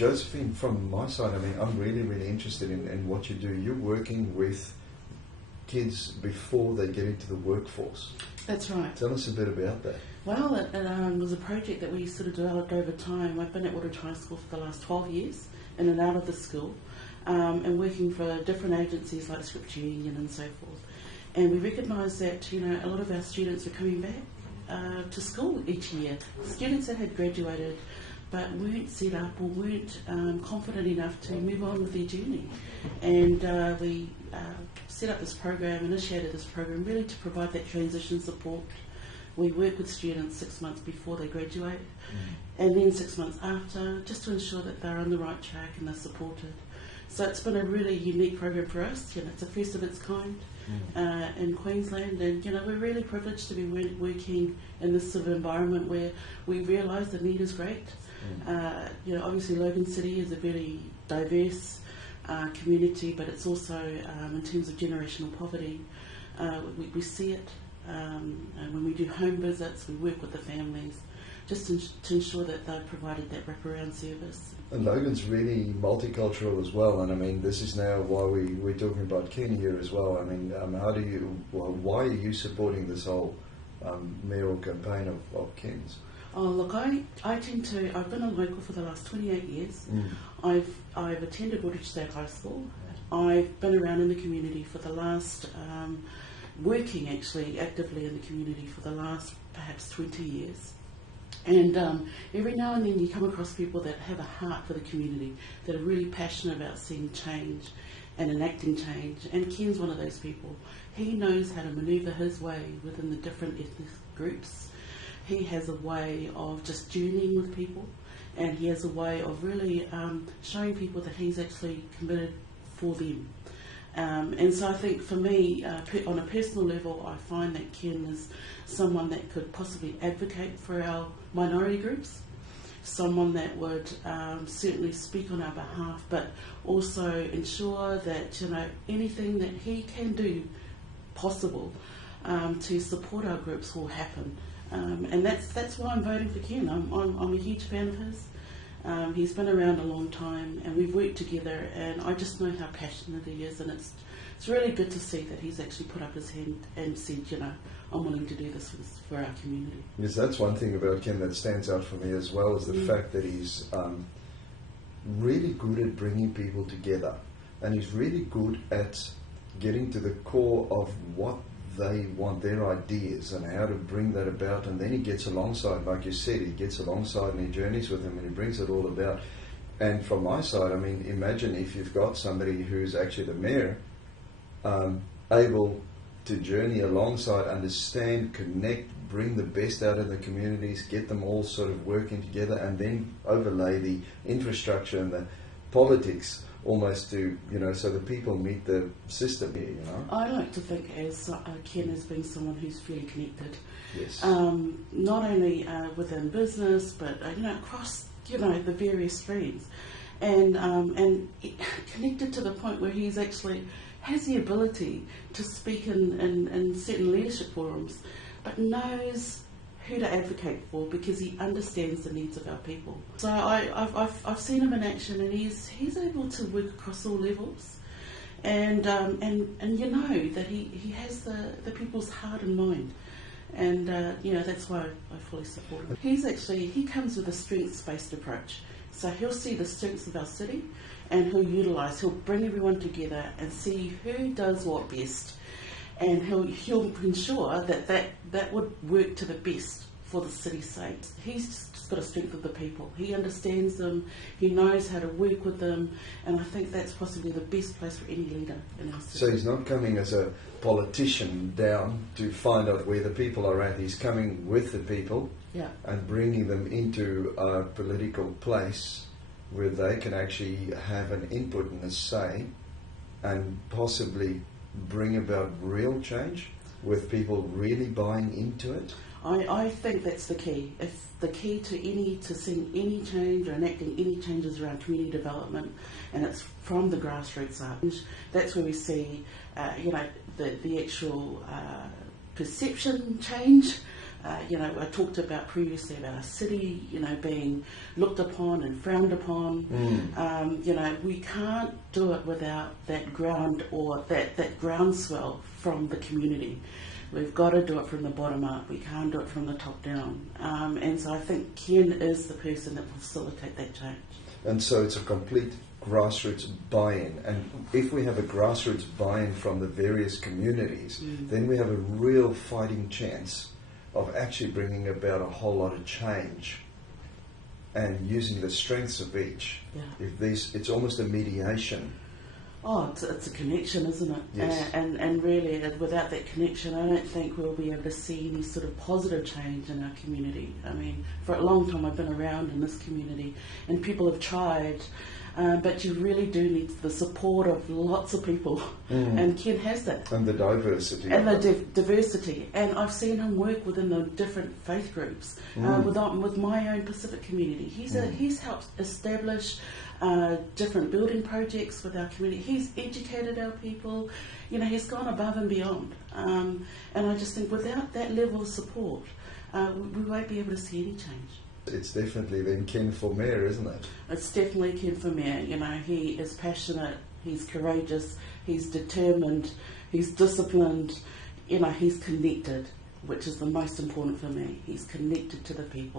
Josephine, from my side, I mean, I'm really interested in what you do. You're working with kids before they get into the workforce. That's right. Tell us a bit about that. Well, it was a project that we sort of developed over time. I've been at Woodridge High School for the last 12 years, in and out of the school, and working for different agencies like Scripture Union and so forth. And we recognised that, you know, a lot of our students were coming back to school each year. Students that had graduated but weren't set up or weren't confident enough to move on with their journey. And we set up this program, initiated this program really to provide that transition support. We work with students 6 months before they graduate and then 6 months after, just to ensure that they're on the right track and they're supported. So it's been a really unique program for us. You know, it's the first of its kind in Queensland, and you know, we're really privileged to be working in this sort of environment where we realise the need is great. You know, obviously Logan City is a very diverse community, but it's also in terms of generational poverty, we see it. And when we do home visits, we work with the families just to ensure that they're provided that wraparound service. And Logan's really multicultural as well, and I mean, this is now why we're talking about Ken here as well. I mean, why are you supporting this whole mayoral campaign of Ken's? Oh look, I've been a local for the last 28 years. I've attended Woodridge State High School. I've been around in the community for the last, working actually actively in the community for the last perhaps 20 years. And every now and then you come across people that have a heart for the community, that are really passionate about seeing change and enacting change. And Ken's one of those people. He knows how to manoeuvre his way within the different ethnic groups. He has a way of just journeying with people, and he has a way of really showing people that he's actually committed for them. And so I think for me, on a personal level, I find that Ken is someone that could possibly advocate for our minority groups, someone that would certainly speak on our behalf, but also ensure that, you know, anything that he can do possible to support our groups will happen. And that's why I'm voting for Ken. I'm a huge fan of his. He's been around a long time, and we've worked together, and I just know how passionate he is, and it's really good to see that he's actually put up his hand and said, you know, I'm willing to do this for our community. Yes, that's one thing about Ken that stands out for me as well, is the fact that he's really good at bringing people together, and he's really good at getting to the core of what they want, their ideas, and how to bring that about. And then he gets alongside, like you said, he gets alongside and he journeys with them and he brings it all about. And from my side, I mean, imagine if you've got somebody who's actually the mayor, able to journey alongside, understand, connect, bring the best out of the communities, get them all sort of working together, and then overlay the infrastructure and the politics almost to, you know, so the people meet the system here, you know. I like to think as Ken as being someone who's fairly connected. Yes. Not only within business, but you know, across, you know, the various streams, and connected to the point where he's actually has the ability to speak in certain leadership forums, but knows who to advocate for because he understands the needs of our people. So I've seen him in action, and he's able to work across all levels, and you know that he has the people's heart in mind, and you know, that's why I fully support him. He comes with a strengths-based approach, so he'll see the strengths of our city, and he'll bring everyone together and see who does what best. And he'll ensure that would work to the best for the city's sake. He's just got a strength of the people. He understands them, he knows how to work with them, and I think that's possibly the best place for any leader in our city. So he's not coming as a politician down to find out where the people are at. He's coming with the people and bringing them into a political place where they can actually have an input and a say, and possibly bring about real change with people really buying into it. I think that's the key. It's the key to seeing any change or enacting any changes around community development, and it's from the grassroots up. That's where we see, you know, the actual perception change I talked about previously about our city, being looked upon and frowned upon. We can't do it without that ground or that groundswell from the community. We've got to do it from the bottom up. We can't do it from the top down. And so I think Ken is the person that will facilitate that change. And so it's a complete grassroots buy-in. And if we have a grassroots buy-in from the various communities, then we have a real fighting chance of actually bringing about a whole lot of change and using the strengths of each. Yeah. It's almost a mediation. Oh, it's a connection, isn't it? Yes. And really, without that connection, I don't think we'll be able to see any sort of positive change in our community. I mean, for a long time I've been around in this community, and people have tried, but you really do need the support of lots of people, and Ken has that. And the diversity. And the diversity. And I've seen him work within the different faith groups, with my own Pacific community. He's helped establish different building projects with our community. He's educated our people. He's gone above and beyond. And I just think without that level of support, we won't be able to see any change. It's definitely then Ken for mayor, isn't it? It's definitely Ken for mayor. He is passionate, he's courageous, he's determined, he's disciplined, he's connected, which is the most important for me. He's connected to the people.